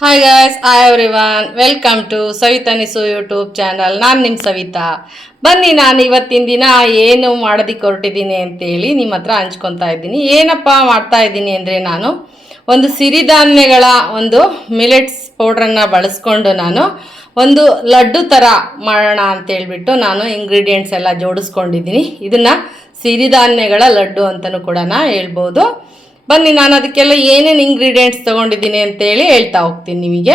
Hi guys, hi everyone, welcome to Savitha ನಿಸು YouTube channel. ನಾನು ನಿಮ್ಮ ಸವಿತಾ. ಬನ್ನಿ, ನಾನು ಇವತ್ತಿನ ದಿನ ಏನು ಮಾಡೋದಕ್ಕೆ ಹೊರಟಿದ್ದೀನಿ ಅಂತೇಳಿ ನಿಮ್ಮ ಹತ್ರ ಹಂಚ್ಕೊತಾ ಇದ್ದೀನಿ. ಏನಪ್ಪ ಮಾಡ್ತಾ ಇದ್ದೀನಿ ಅಂದರೆ, ನಾನು ಒಂದು ಸಿರಿಧಾನ್ಯಗಳ ಒಂದು ಮಿಲೆಟ್ಸ್ ಪೌಡ್ರನ್ನು ಬಳಸ್ಕೊಂಡು ನಾನು ಒಂದು ಲಡ್ಡು ಥರ ಮಾಡೋಣ ಅಂತೇಳ್ಬಿಟ್ಟು ನಾನು ಇಂಗ್ರೀಡಿಯೆಂಟ್ಸ್ ಎಲ್ಲ ಜೋಡಿಸ್ಕೊಂಡಿದ್ದೀನಿ. ಇದನ್ನು ಸಿರಿಧಾನ್ಯಗಳ ಲಡ್ಡು ಅಂತಲೂ ಕೂಡ ಹೇಳ್ಬೋದು. ಬನ್ನಿ, ನಾನು ಅದಕ್ಕೆಲ್ಲ ಏನೇನು ಇಂಗ್ರೀಡಿಯೆಂಟ್ಸ್ ತೊಗೊಂಡಿದ್ದೀನಿ ಅಂತೇಳಿ ಹೇಳ್ತಾ ಹೋಗ್ತೀನಿ ನಿಮಗೆ.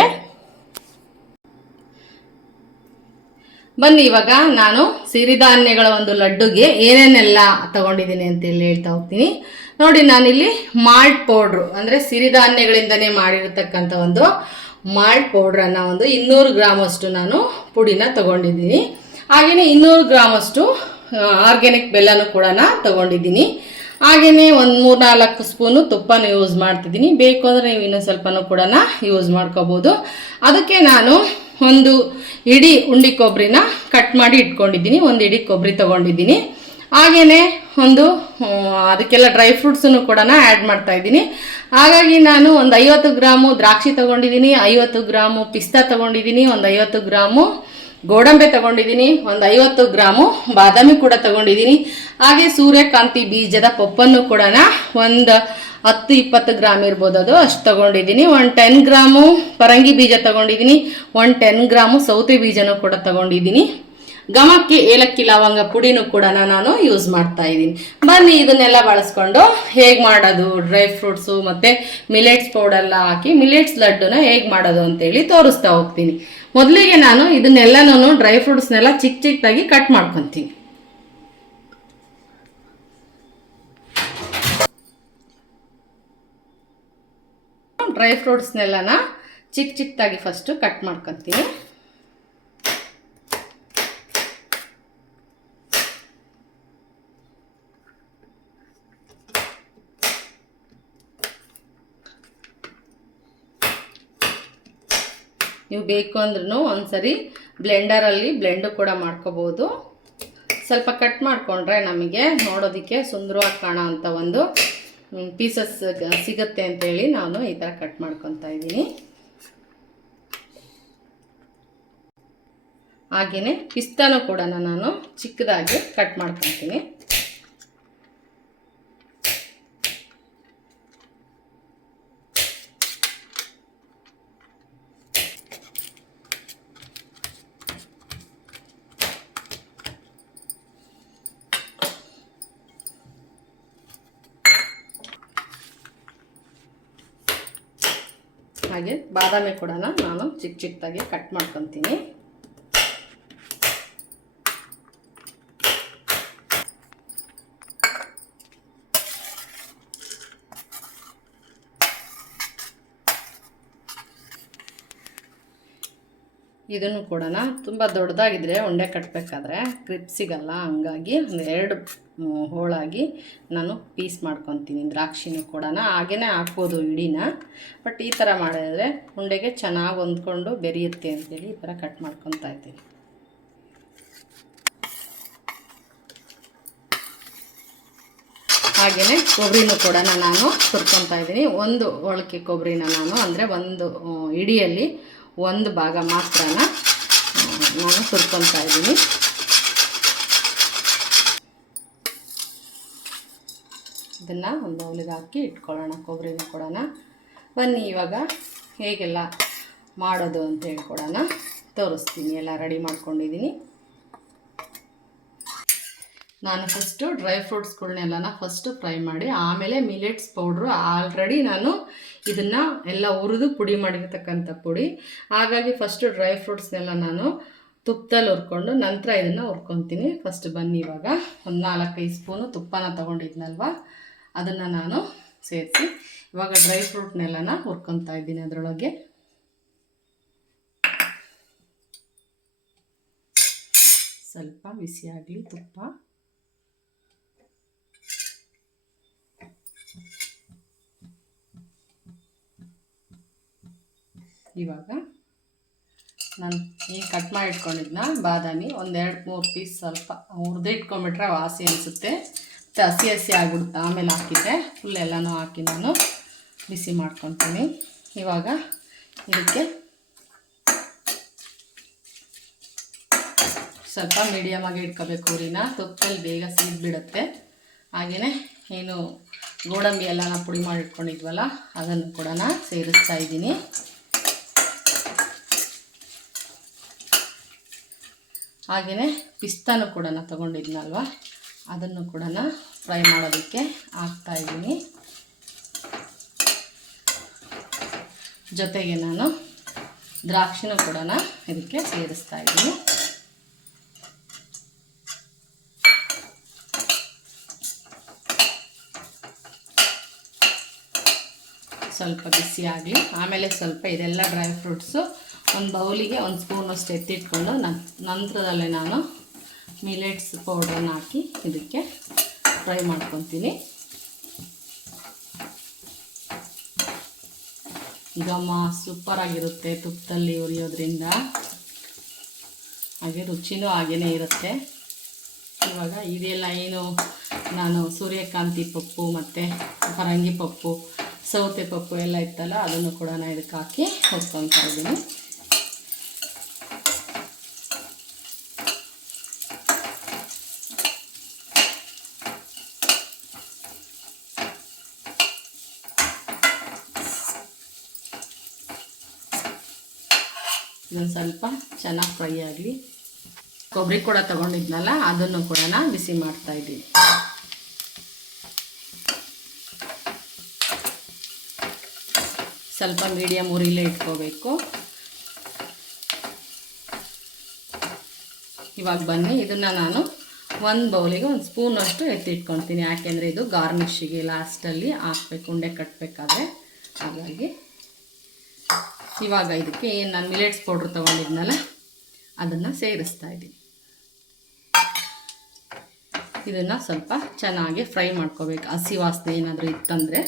ಬನ್ನಿ, ಇವಾಗ ನಾನು ಸಿರಿಧಾನ್ಯಗಳ ಒಂದು ಲಡ್ಡುಗೆ ಏನೇನೆಲ್ಲ ತೊಗೊಂಡಿದ್ದೀನಿ ಅಂತೇಳಿ ಹೇಳ್ತಾ ಹೋಗ್ತೀನಿ. ನೋಡಿ, ನಾನಿಲ್ಲಿ ಮಾಲ್ಟ್ ಪೌಡ್ರು ಅಂದರೆ ಸಿರಿಧಾನ್ಯಗಳಿಂದನೇ ಮಾಡಿರತಕ್ಕಂಥ ಒಂದು ಮಾಲ್ಟ್ ಪೌಡ್ರನ್ನು ಒಂದು 200 ಗ್ರಾಮಷ್ಟು ನಾನು ಪುಡಿನ ತೊಗೊಂಡಿದ್ದೀನಿ. ಹಾಗೆಯೇ 200 ಗ್ರಾಮಷ್ಟು ಆರ್ಗ್ಯಾನಿಕ್ ಬೆಲ್ಲನೂ ಕೂಡ ತೊಗೊಂಡಿದ್ದೀನಿ. ಹಾಗೆಯೇ ಒಂದು 3-4 ಸ್ಪೂನು ತುಪ್ಪನ ಯೂಸ್ ಮಾಡ್ತಿದ್ದೀನಿ. ಬೇಕು ಅಂದರೆ ನೀವು ಇನ್ನೂ ಸ್ವಲ್ಪನೂ ಕೂಡ ಯೂಸ್ ಮಾಡ್ಕೋಬೋದು. ಅದಕ್ಕೆ ನಾನು ಒಂದು ಇಡೀ ಉಂಡಿ ಕೊಬ್ಬರಿನ ಕಟ್ ಮಾಡಿ ಇಟ್ಕೊಂಡಿದ್ದೀನಿ. ಒಂದು ಇಡೀ ಕೊಬ್ಬರಿ ತೊಗೊಂಡಿದ್ದೀನಿ. ಹಾಗೆಯೇ ಒಂದು ಅದಕ್ಕೆಲ್ಲ ಡ್ರೈ ಫ್ರೂಟ್ಸನ್ನು ಕೂಡ ಆ್ಯಡ್ ಮಾಡ್ತಾಯಿದ್ದೀನಿ. ಹಾಗಾಗಿ ನಾನು ಒಂದು 50 ಗ್ರಾಮು ದ್ರಾಕ್ಷಿ ತೊಗೊಂಡಿದ್ದೀನಿ, 50 ಗ್ರಾಮು ಪಿಸ್ತಾ ತೊಗೊಂಡಿದ್ದೀನಿ, ಒಂದು 50 ಗ್ರಾಮು ಗೋಡಂಬೆ ತೊಗೊಂಡಿದ್ದೀನಿ, ಒಂದು 50 ಗ್ರಾಮು ಬಾದಾಮಿ ಕೂಡ ತೊಗೊಂಡಿದ್ದೀನಿ. ಹಾಗೆ ಸೂರ್ಯಕಾಂತಿ ಬೀಜದ ಪಪ್ಪನ್ನು ಕೂಡ ಒಂದು 10-20 ಗ್ರಾಮ್ ಇರ್ಬೋದು, ಅದು ಅಷ್ಟು ತೊಗೊಂಡಿದ್ದೀನಿ. ಒಂದು 10 ಗ್ರಾಮು ಪರಂಗಿ ಬೀಜ ತೊಗೊಂಡಿದ್ದೀನಿ, ಒಂದು 10 ಗ್ರಾಮು ಸೌತೆ ಬೀಜನೂ ಕೂಡ ತೊಗೊಂಡಿದ್ದೀನಿ. ಘಮಕ್ಕೆ ಏಲಕ್ಕಿ ಲವಂಗ ಪುಡಿನೂ ಕೂಡ ನಾನು ಯೂಸ್ ಮಾಡ್ತಾ ಇದ್ದೀನಿ. ಬನ್ನಿ, ಇದನ್ನೆಲ್ಲ ಬಳಸ್ಕೊಂಡು ಹೇಗೆ ಮಾಡೋದು, ಡ್ರೈ ಫ್ರೂಟ್ಸು ಮತ್ತು ಮಿಲೆಟ್ಸ್ ಪೌಡರ್ಲ್ಲ ಹಾಕಿ ಮಿಲೆಟ್ಸ್ ಲಡ್ಡುನ ಹೇಗೆ ಮಾಡೋದು ಅಂತೇಳಿ ತೋರಿಸ್ತಾ ಹೋಗ್ತೀನಿ. ಮೊದಲಿಗೆ ನಾನು ಇದನ್ನೆಲ್ಲನೂ ಡ್ರೈ ಫ್ರೂಟ್ಸ್ನೆಲ್ಲ ಚಿಕ್ಕ ಚಿಕ್ಕದಾಗಿ ಕಟ್ ಮಾಡ್ಕೊತೀನಿ. ಡ್ರೈ ಫ್ರೂಟ್ಸ್ನೆಲ್ಲನ ಚಿಕ್ಕ ಚಿಕ್ಕದಾಗಿ ಫಸ್ಟು ಕಟ್ ಮಾಡ್ಕೊತೀನಿ. ನೀವು ಬೇಕು ಅಂದ್ರೂ ಒಂದ್ಸರಿ ಬ್ಲೆಂಡರಲ್ಲಿ ಬ್ಲೆಂಡು ಕೂಡ ಮಾಡ್ಕೋಬೋದು. ಸ್ವಲ್ಪ ಕಟ್ ಮಾಡಿಕೊಂಡ್ರೆ ನಮಗೆ ನೋಡೋದಕ್ಕೆ ಸುಂದರವಾಗಿ ಕಾಣೋ ಅಂಥ ಒಂದು ಪೀಸಸ್ ಸಿಗುತ್ತೆ ಅಂತೇಳಿ ನಾನು ಈ ಥರ ಕಟ್ ಮಾಡ್ಕೊತಾ ಇದ್ದೀನಿ. ಹಾಗೆಯೇ ಪಿಸ್ತಾನೂ ಕೂಡ ನಾನು ಚಿಕ್ಕದಾಗಿ ಕಟ್ ಮಾಡ್ಕೊತೀನಿ. ಹಾಗೆ ಬಾದಾಮಿ ಕೂಡ ನಾನು ಚಿಕ್ಕ ಚಿಕ್ಕದಾಗಿ ಕಟ್ ಮಾಡ್ಕೊತೀನಿ. ಇದನ್ನು ಕೂಡ ತುಂಬ ದೊಡ್ಡದಾಗಿದ್ದರೆ ಉಂಡೆ ಕಟ್ಟಬೇಕಾದ್ರೆ ಗ್ರಿಪ್ ಸಿಗಲ್ಲ, ಹಂಗಾಗಿ ಒಂದು 2 ಹೋಳಾಗಿ ನಾನು ಪೀಸ್ ಮಾಡ್ಕೊತೀನಿ. ದ್ರಾಕ್ಷಿನೂ ಕೂಡ ಹಾಗೇ ಹಾಕ್ಬೋದು ಇಡೀನ, ಬಟ್ ಈ ಥರ ಮಾಡಿದ್ರೆ ಉಂಡೆಗೆ ಚೆನ್ನಾಗಿ ಹೊಂದ್ಕೊಂಡು ಬೆರೆಯುತ್ತೆ ಅಂತೇಳಿ ಈ ಥರ ಕಟ್ ಮಾಡ್ಕೊತಾ ಇದ್ದೀನಿ. ಹಾಗೆಯೇ ಕೊಬ್ಬರಿನೂ ಕೂಡ ನಾನು ತುರ್ಕೊತಾ ಇದ್ದೀನಿ. ಒಂದು ಒಳಕೆ ಕೊಬ್ಬರಿನ ನಾನು ಅಂದರೆ ಒಂದು ಇಡಿಯಲ್ಲಿ ಒಂದು ಭಾಗ ಮಾತ್ರ ನಾನು ತುರ್ಕೊತಾ ಇದ್ದೀನಿ. ಇದನ್ನು ಒಂದು ಬೌಲಿಗೆ ಹಾಕಿ ಇಟ್ಕೊಳ್ಳೋಣ ಕೊಬ್ಬರಿನ ಕೂಡ. ಬನ್ನಿ, ಇವಾಗ ಹೇಗೆಲ್ಲ ಮಾಡೋದು ಅಂತ ಹೇಳ್ಕೊಡೋಣ, ತೋರಿಸ್ತೀನಿ. ಎಲ್ಲ ರೆಡಿ ಮಾಡ್ಕೊಂಡಿದ್ದೀನಿ. ನಾನು ಫಸ್ಟು ಡ್ರೈ ಫ್ರೂಟ್ಸ್ಗಳನ್ನೆಲ್ಲ ಫಸ್ಟು ಫ್ರೈ ಮಾಡಿ ಆಮೇಲೆ ಮಿಲೆಟ್ಸ್ ಪೌಡ್ರು ಆಲ್ರೆಡಿ ನಾನು ಇದನ್ನು ಎಲ್ಲ ಹುರಿದು ಪುಡಿ ಮಾಡಿರ್ತಕ್ಕಂಥ ಪುಡಿ. ಹಾಗಾಗಿ ಫಸ್ಟು ಡ್ರೈ ಫ್ರೂಟ್ಸ್ನೆಲ್ಲ ನಾನು ತುಪ್ಪದಲ್ಲಿ ಹುರ್ಕೊಂಡು ನಂತರ ಇದನ್ನು ಹುರ್ಕೊತೀನಿ. ಫಸ್ಟ್ ಬನ್ನಿ, ಇವಾಗ ಒಂದು 4-5 ಸ್ಪೂನು ತುಪ್ಪನ ತೊಗೊಂಡಿದ್ನಲ್ವ, ಅದನ್ನು ನಾನು ಸೇರಿಸಿ ಇವಾಗ ಡ್ರೈ ಫ್ರೂಟ್ನೆಲ್ಲ ಹುರ್ಕೊತಾ ಇದ್ದೀನಿ. ಅದರೊಳಗೆ ಸ್ವಲ್ಪ ಬಿಸಿಯಾಗಲಿ ತುಪ್ಪ. ಇವಾಗ ನಾನು ಈಗ ಕಟ್ ಮಾಡಿ ಇಟ್ಕೊಂಡಿದ್ನ ಬಾದಾಮಿ ಒಂದು 2-3 ಪೀಸ್ ಸ್ವಲ್ಪ ಹುರಿದು ಇಟ್ಕೊಂಡ್ಬಿಟ್ರೆ ವಾಸಿ ಅನಿಸುತ್ತೆ, ಹಸಿ ಹಸಿ ಆಗಿಬಿಡುತ್ತೆ. ಆಮೇಲೆ ಹಾಕಿದ್ದೆ ಫುಲ್ ಎಲ್ಲನೂ ಹಾಕಿ ನಾನು ಬಿಸಿ ಮಾಡ್ಕೊತೀನಿ. ಇವಾಗ ಇದಕ್ಕೆ ಸ್ವಲ್ಪ ಮೀಡಿಯಮ್ ಆಗಿ ಇಟ್ಕೋಬೇಕು ಉರಿನ. ತುಪ್ಪದಲ್ಲಿ ಬೇಗ ಸೀದ್ಬಿಡುತ್ತೆ. ಹಾಗೆಯೇ ಏನು ಗೋಡಂಬಿ ಎಲ್ಲ ನಾವು ಪುಡಿ ಮಾಡಿ ಇಟ್ಕೊಂಡಿದ್ವಲ್ಲ ಅದನ್ನು ಕೂಡ ಸೇರಿಸ್ತಾ ಇದ್ದೀನಿ. ಹಾಗೆಯೇ ಪಿಸ್ತಾನು ಕೂಡ ತೊಗೊಂಡಿದ್ನಲ್ವ ಅದನ್ನು ಕೂಡ ಫ್ರೈ ಮಾಡೋದಕ್ಕೆ ಹಾಕ್ತಾಯಿದ್ದೀನಿ. ಜೊತೆಗೆ ನಾನು ದ್ರಾಕ್ಷಿನೂ ಕೂಡ ಇದಕ್ಕೆ ಸೇರಿಸ್ತಾ ಇದ್ದೀನಿ. ಸ್ವಲ್ಪ ಬಿಸಿ ಆಗಲಿ. ಆಮೇಲೆ ಸ್ವಲ್ಪ ಇದೆಲ್ಲ ಡ್ರೈ ಫ್ರೂಟ್ಸು ಒಂದು ಬೌಲಿಗೆ ಒಂದು ಸ್ಪೂನಷ್ಟು ಎತ್ತಿಟ್ಕೊಂಡು ನಂತರದಲ್ಲೇ ನಾನು ಮಿಲೆಟ್ಸ್ ಪೌಡ್ರನ್ನು ಹಾಕಿ ಇದಕ್ಕೆ ಫ್ರೈ ಮಾಡ್ಕೊತೀನಿ. ಘಮ ಸೂಪರಾಗಿರುತ್ತೆ ತುಪ್ಪದಲ್ಲಿ ಹುರಿಯೋದ್ರಿಂದ. ಹಾಗೆ ರುಚಿನೂ ಹಾಗೇ ಇರುತ್ತೆ. ಇವಾಗ ಇದೆಲ್ಲ ಏನು ನಾನು ಸೂರ್ಯಕಾಂತಿ ಪಪ್ಪು ಮತ್ತು ಪರಂಗಿ ಪಪ್ಪು ಸೌತೆ ಪಪ್ಪು ಎಲ್ಲ ಇತ್ತಲ್ಲ ಅದನ್ನು ಕೂಡ ನಾನು ಇದಕ್ಕೆ ಹಾಕಿ ಹುರ್ಕೊತಾ ಇದ್ದೀನಿ. ಇದೊಂದು ಸ್ವಲ್ಪ ಚೆನ್ನಾಗಿ ಫ್ರೈ ಆಗಲಿ. ಕೊಬ್ಬರಿ ಕೂಡ ತೊಗೊಂಡಿದ್ನಲ್ಲ ಅದನ್ನು ಕೂಡ ನಾನು ಬಿಸಿ ಮಾಡ್ತಾಯಿದ್ದೀನಿ. ಸ್ವಲ್ಪ ಮೀಡಿಯಮ್ ಉರಿಲೇ ಇಟ್ಕೋಬೇಕು. ಇವಾಗ ಬನ್ನಿ ಇದನ್ನು ನಾನು ಒಂದು ಬೌಲಿಗೆ ಒಂದು ಸ್ಪೂನಷ್ಟು ಎತ್ತಿಟ್ಕೊತೀನಿ. ಯಾಕೆಂದರೆ ಇದು ಗಾರ್ನಿಷಿಗೆ ಲಾಸ್ಟಲ್ಲಿ ಹಾಕಬೇಕು ಉಂಡೆ ಕಟ್ಟಬೇಕಾದ್ರೆ. ಹಾಗಾಗಿ ಇವಾಗ ಇದಕ್ಕೆ ಏನು ನಾನು ಮಿಲೆಟ್ಸ್ ಪೌಡ್ರ್ ತೊಗೊಂಡಿದ್ನಲ್ಲ ಅದನ್ನು ಸೇರಿಸ್ತಾ ಇದ್ದೀನಿ. ಇದನ್ನು ಸ್ವಲ್ಪ ಚೆನ್ನಾಗಿ ಫ್ರೈ ಮಾಡ್ಕೋಬೇಕು. ಹಸಿ ವಾಸನೆ ಏನಾದರೂ ಇತ್ತಂದರೆ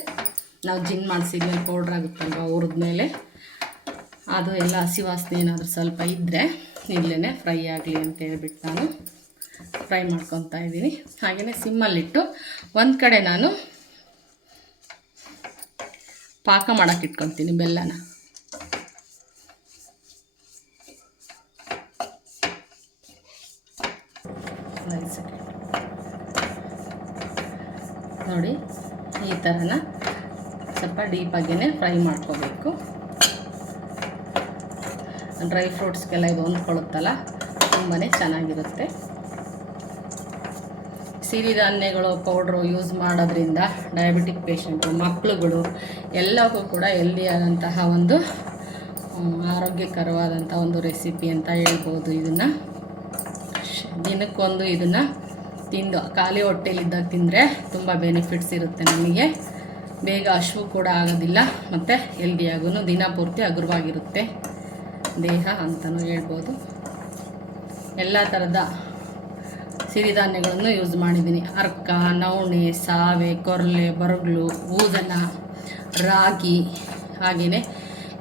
ನಾವು ಜಿನ್ ಮಾಡಿಸಿದ್ಮೇಲೆ ಪೌಡ್ರ್ ಆಗುತ್ತಲ್ವ ಹುರಿದ್ಮೇಲೆ ಅದು ಎಲ್ಲ ಹಸಿ ವಾಸನೆ ಏನಾದರೂ ಸ್ವಲ್ಪ ಇದ್ದರೆ ಇಲ್ಲೇ ಫ್ರೈ ಆಗಲಿ ಅಂತ ಹೇಳ್ಬಿಟ್ಟು ನಾನು ಫ್ರೈ ಮಾಡ್ಕೊತಾ ಇದ್ದೀನಿ. ಹಾಗೆಯೇ ಸಿಮ್ಮಲ್ಲಿಟ್ಟು ಒಂದು ಕಡೆ ನಾನು ಪಾಕ ಮಾಡೋಕ್ಕೆ ಇಟ್ಕೊತೀನಿ ಬೆಲ್ಲನ. ನೋಡಿ ಈ ಥರನ ಸ್ವಲ್ಪ ಡೀಪಾಗೇ ಫ್ರೈ ಮಾಡ್ಕೋಬೇಕು. ಡ್ರೈ ಫ್ರೂಟ್ಸ್ಗೆಲ್ಲ ಇದು ಹೊಂದ್ಕೊಳ್ಳುತ್ತಲ್ಲ ತುಂಬಾ ಚೆನ್ನಾಗಿರುತ್ತೆ. ಸಿರಿಧಾನ್ಯಗಳು ಪೌಡ್ರು ಯೂಸ್ ಮಾಡೋದ್ರಿಂದ ಡಯಾಬಿಟಿಕ್ ಪೇಷಂಟು ಮಕ್ಕಳುಗಳು ಎಲ್ಲವೂ ಕೂಡ ಹೆಲ್ದಿಯಾದಂತಹ ಒಂದು ಆರೋಗ್ಯಕರವಾದಂಥ ಒಂದು ರೆಸಿಪಿ ಅಂತ ಹೇಳ್ಬೋದು. ಇದನ್ನು ದಿನಕ್ಕೊಂದು ಇದನ್ನು ತಿಂದು ಖಾಲಿ ಹೊಟ್ಟೆಲಿದ್ದಾಗ ತಿಂದರೆ ತುಂಬ ಬೆನಿಫಿಟ್ಸ್ ಇರುತ್ತೆ. ನಮಗೆ ಬೇಗ ಹಸಿವು ಕೂಡ ಆಗೋದಿಲ್ಲ ಮತ್ತು ಹೆಲ್ದಿಯಾಗೂ ದಿನ ಪೂರ್ತಿ ಹಗುರವಾಗಿರುತ್ತೆ ದೇಹ ಅಂತಲೂ ಹೇಳ್ಬೋದು. ಎಲ್ಲ ಥರದ ಸಿರಿಧಾನ್ಯಗಳನ್ನು ಯೂಸ್ ಮಾಡಿದ್ದೀನಿ. ಅರ್ಕ, ನವಣೆ, ಸಾವೆ, ಕೊರಲೆ, ಬರಗ್ಲು, ಊದನ, ರಾಗಿ, ಹಾಗೆಯೇ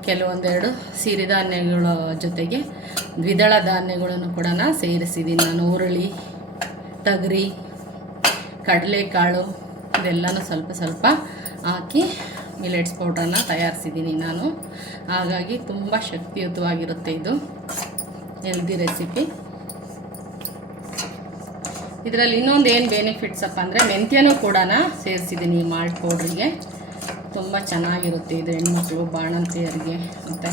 ಕೆಲವೊಂದೆರಡು ಸಿರಿಧಾನ್ಯಗಳ ಜೊತೆಗೆ ದ್ವಿದಳ ಧಾನ್ಯಗಳನ್ನು ಕೂಡ ಸೇರಿಸಿದ್ದೀನಿ ನಾನು. ಹುರುಳಿ, ತೊಗರಿ, ಕಡಲೆಕಾಳು ಇದೆಲ್ಲನೂ ಸ್ವಲ್ಪ ಸ್ವಲ್ಪ ಹಾಕಿ ಮಿಲೆಟ್ಸ್ ಪೌಡ್ರನ್ನು ತಯಾರಿಸಿದ್ದೀನಿ ನಾನು. ಹಾಗಾಗಿ ತುಂಬ ಶಕ್ತಿಯುತವಾಗಿರುತ್ತೆ ಇದು ಹೆಲ್ದಿ ರೆಸಿಪಿ. ಇದರಲ್ಲಿ ಇನ್ನೊಂದು ಏನು ಬೆನಿಫಿಟ್ಸಪ್ಪ ಅಂದರೆ ಮೆಂತ್ಯನೂ ಕೂಡ ಸೇರಿಸಿದ್ದೀನಿ ಈ ಮಾಲ್ಟ್ ಪೌಡ್ರಿಗೆ. ತುಂಬ ಚೆನ್ನಾಗಿರುತ್ತೆ ಇದು ಹೆಣ್ಮಕ್ಳು ಬಾಣಂತಿಯರಿಗೆ ಮತ್ತು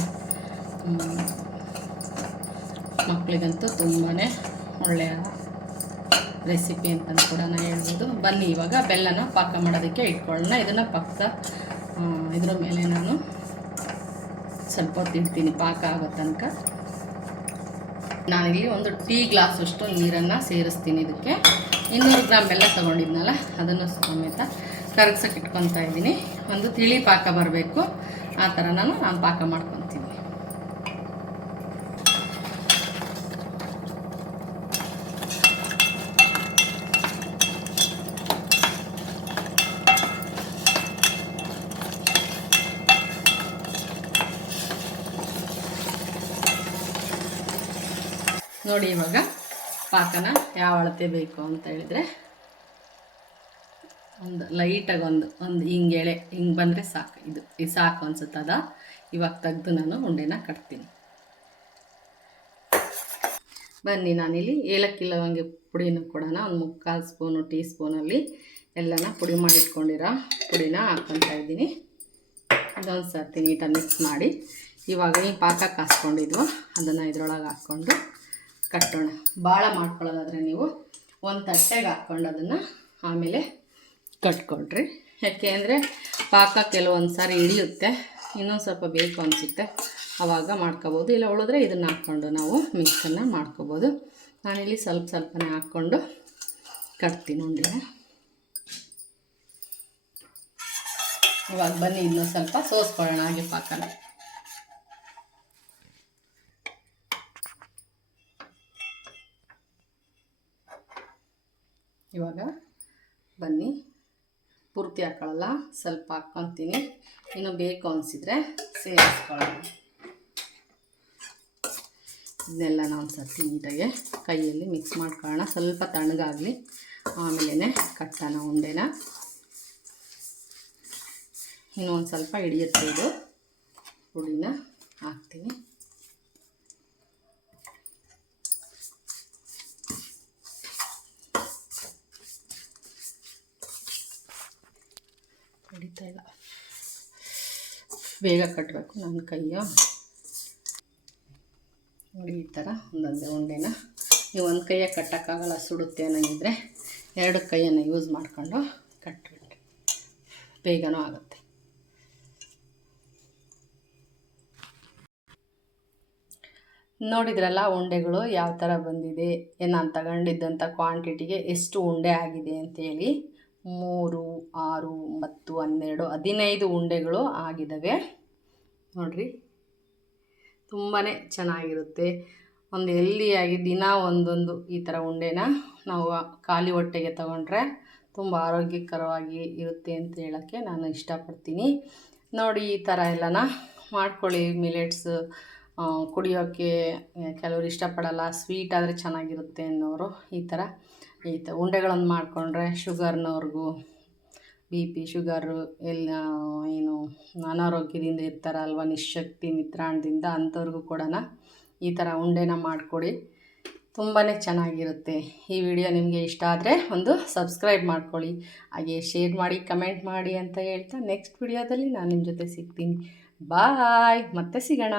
ಮಕ್ಕಳಿಗಂತೂ ತುಂಬಾ ಒಳ್ಳೆಯ ರೆಸಿಪಿ ಅಂತಂದು ಕೂಡ ಹೇಳ್ಬೋದು. ಬನ್ನಿ ಇವಾಗ ಬೆಲ್ಲನ ಪಾಕ ಮಾಡೋದಕ್ಕೆ ಇಟ್ಕೊಳ್ಳೋಣ. ಇದನ್ನು ಇದ್ರ ಮೇಲೆ ನಾನು ಸ್ವಲ್ಪ ಹೊತ್ತು ಇಡ್ತೀನಿ ಪಾಕ ಆಗೋ ತನಕ. ನಾನಿಲ್ಲಿ ಒಂದು ಟೀ ಗ್ಲಾಸಷ್ಟು ನೀರನ್ನು ಸೇರಿಸ್ತೀನಿ. ಇದಕ್ಕೆ 200 ಗ್ರಾಮ್ ಬೆಲ್ಲ ತೊಗೊಂಡಿದ್ನಲ್ಲ ಅದನ್ನು ಸಮೇತ ಕರಗ್ಸೋಕೆ ಇಟ್ಕೊತಾ ಇದ್ದೀನಿ. ಒಂದು ತಿಳಿ ಪಾಕ ಬರಬೇಕು ಆ ಥರ ನಾನು ಪಾಕ ಮಾಡ್ಕೊತೀನಿ. ನೋಡಿ ಇವಾಗ ಪಾಕನ ಯಾವ ಅಳತೆ ಬೇಕು ಅಂತ ಹೇಳಿದರೆ ಒಂದು ಲೈಟಾಗಿ ಒಂದು ಹಿಂಗೆ ಬಂದರೆ ಸಾಕು. ಇದು ಸಾಕು ಅನ್ಸುತ್ತದ. ಇವಾಗ ತೆಗೆದು ನಾನು ಉಂಡೆನ ಕಟ್ತೀನಿ. ಬನ್ನಿ, ನಾನಿಲ್ಲಿ ಏಲಕ್ಕಿ ಲವಂಗ ಪುಡಿನೂ ಕೂಡ ಒಂದು 3/4 ಸ್ಪೂನು ಟೀ ಸ್ಪೂನಲ್ಲಿ ಎಲ್ಲನ ಪುಡಿ ಮಾಡಿಟ್ಕೊಂಡಿರೋ ಪುಡಿನ ಹಾಕ್ಕೊತಾ ಇದ್ದೀನಿ. ಇದೊಂದು ಸರ್ತಿ ನೀಟಾಗಿ ಮಿಕ್ಸ್ ಮಾಡಿ ಇವಾಗ ಈ ಪಾಕ ಕಾಸ್ಕೊಂಡಿದ್ವೋ ಅದನ್ನು ಇದರೊಳಗೆ ಹಾಕ್ಕೊಂಡು ಕಟ್ಟೋಣ. ಭಾಳ ಮಾಡ್ಕೊಳ್ಳೋದಾದರೆ ನೀವು ಒಂದು ತಟ್ಟೆಗೆ ಹಾಕ್ಕೊಂಡು ಅದನ್ನು ಆಮೇಲೆ ಕಟ್ಕೊಳ್ರಿ. ಯಾಕೆ ಅಂದರೆ ಪಾಕ ಕೆಲವೊಂದು ಸಾರಿ ಹಿಡಿಯುತ್ತೆ, ಇನ್ನೊಂದು ಸ್ವಲ್ಪ ಬೇಕು ಅನಿಸುತ್ತೆ, ಆವಾಗ ಮಾಡ್ಕೋಬೋದು. ಇಲ್ಲ ಉಳಿದ್ರೆ ಇದನ್ನು ಹಾಕ್ಕೊಂಡು ನಾವು ಮಿಕ್ಸನ್ನು ಮಾಡ್ಕೋಬೋದು. ನಾನಿಲ್ಲಿ ಸ್ವಲ್ಪನೇ ಹಾಕ್ಕೊಂಡು ಕಟ್ತೀನಿ ಉಂಡೆನ. ಇವಾಗ ಬನ್ನಿ ಇನ್ನೂ ಸ್ವಲ್ಪ ಸೋಸ್ಕೊಳ್ಳೋಣ ಹಾಗೆ ಪಾಕನ. ಇವಾಗ ಬನ್ನಿ ಪೂರ್ತಿ ಹಾಕೊಳ್ಳಲ್ಲ, ಸ್ವಲ್ಪ ಹಾಕ್ಕೊತೀನಿ. ಇನ್ನು ಬೇಕು ಅನಿಸಿದರೆ ಸೇರಿಸ್ಕೊಳ್ಳೋಣ. ಇದನ್ನೆಲ್ಲ ನಾವು ಸರ್ತಿ ನೀಟಾಗೆ ಕೈಯಲ್ಲಿ ಮಿಕ್ಸ್ ಮಾಡ್ಕೊಳ್ಳೋಣ. ಸ್ವಲ್ಪ ತಣ್ಣಗಾಗಲಿ, ಆಮೇಲೆ ಕಟ್ಟೋಣ ಉಂಡೆನ. ಇನ್ನೊಂದು ಸ್ವಲ್ಪ ಹಿಡಿಯುತ್ತೆ ಇದು. ಪುಡಿನ ಹಾಕ್ತೀನಿ. ಹಿಡಿತಾ ಇಲ್ಲ, ಬೇಗ ಕಟ್ಟಬೇಕು ನನ್ನ ಕೈಯು. ನೋಡಿ ಈ ಥರ ಒಂದೊಂದೇ ಉಂಡೆನ ನೀವು ಒಂದು ಕೈಯ ಕಟ್ಟೋಕ್ಕಾಗಲ್ಲ, ಸುಡುತ್ತೆ ಅನ್ನಂಗಿದ್ರೆ 2 ಕೈಯನ್ನು ಯೂಸ್ ಮಾಡಿಕೊಂಡು ಕಟ್ಬಿಟ್ರಿ, ಬೇಗನೂ ಆಗುತ್ತೆ. ನೋಡಿದ್ರಲ್ಲ ಉಂಡೆಗಳು ಯಾವ ಥರ ಬಂದಿದೆ. ನಾನು ತಗೊಂಡಿದ್ದಂಥ ಕ್ವಾಂಟಿಟಿಗೆ ಎಷ್ಟು ಉಂಡೆ ಆಗಿದೆ ಅಂತೇಳಿ. 3, 6, 9, 12, 15 ಉಂಡೆಗಳು ಆಗಿದ್ದಾವೆ ನೋಡಿರಿ. ತುಂಬಾ ಚೆನ್ನಾಗಿರುತ್ತೆ. ಒಂದು ಹೆಲ್ದಿಯಾಗಿ ದಿನ ಒಂದೊಂದು ಈ ಥರ ಉಂಡೆನ ನಾವು ಖಾಲಿ ಹೊಟ್ಟೆಗೆ ತಗೊಂಡ್ರೆ ತುಂಬ ಆರೋಗ್ಯಕರವಾಗಿ ಇರುತ್ತೆ ಅಂತ ಹೇಳೋಕ್ಕೆ ನಾನು ಇಷ್ಟಪಡ್ತೀನಿ. ನೋಡಿ ಈ ಥರ ಎಲ್ಲನ ಮಾಡ್ಕೊಳ್ಳಿ. ಮಿಲೆಟ್ಸ್ ಕುಡಿಯೋಕ್ಕೆ ಕೆಲವರು ಇಷ್ಟಪಡಲ್ಲ, ಸ್ವೀಟ್ ಆದರೆ ಚೆನ್ನಾಗಿರುತ್ತೆ ಅನ್ನೋರು ಈ ಥರ ಉಂಡೆಗಳನ್ನು ಮಾಡಿಕೊಂಡ್ರೆ ಶುಗರ್ನವ್ರಿಗೂ, BP, ಶುಗರು ಎಲ್ಲ ಏನು ಅನಾರೋಗ್ಯದಿಂದ ಇರ್ತಾರಲ್ವ, ನಿಶಕ್ತಿ, ನಿತ್ರಾಣದಿಂದ, ಅಂಥವ್ರಿಗೂ ಕೂಡ ಈ ಥರ ಉಂಡೆನ ಮಾಡಿಕೊಡಿ. ತುಂಬಾ ಚೆನ್ನಾಗಿರುತ್ತೆ. ಈ ವಿಡಿಯೋ ನಿಮಗೆ ಇಷ್ಟ ಆದರೆ ಒಂದು ಸಬ್ಸ್ಕ್ರೈಬ್ ಮಾಡ್ಕೊಳ್ಳಿ, ಹಾಗೆ ಶೇರ್ ಮಾಡಿ, ಕಮೆಂಟ್ ಮಾಡಿ ಅಂತ ಹೇಳ್ತಾ ನೆಕ್ಸ್ಟ್ ವಿಡಿಯೋದಲ್ಲಿ ನಾನು ನಿಮ್ಮ ಜೊತೆ ಸಿಗ್ತೀನಿ. ಬಾಯ್, ಮತ್ತೆ ಸಿಗೋಣ.